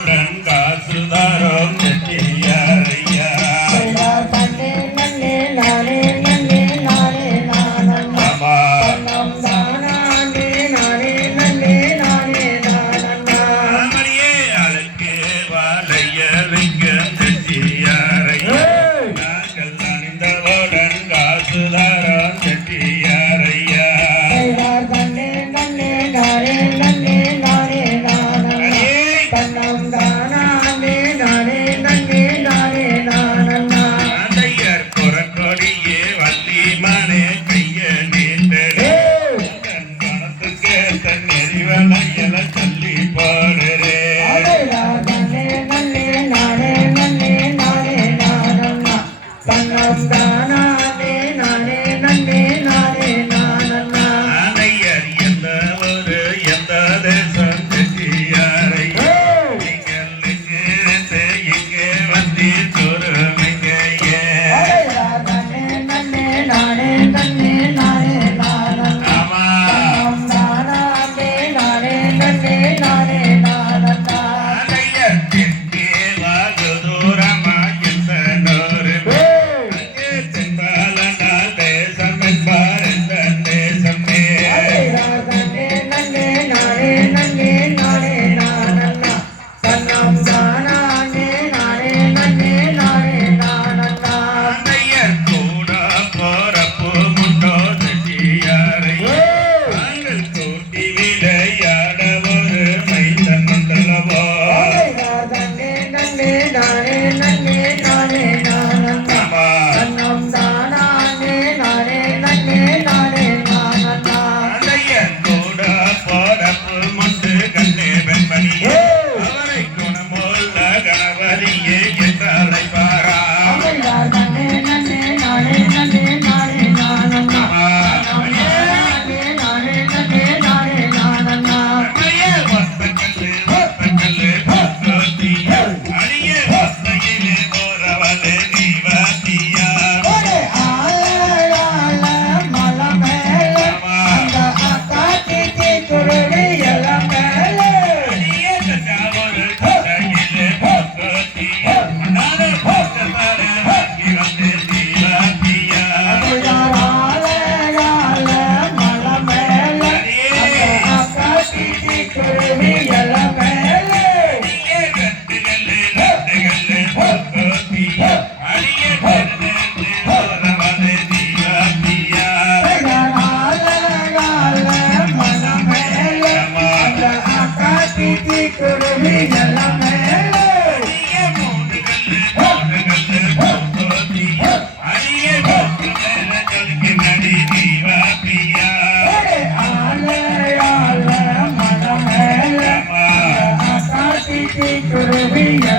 காசுதாரம் me.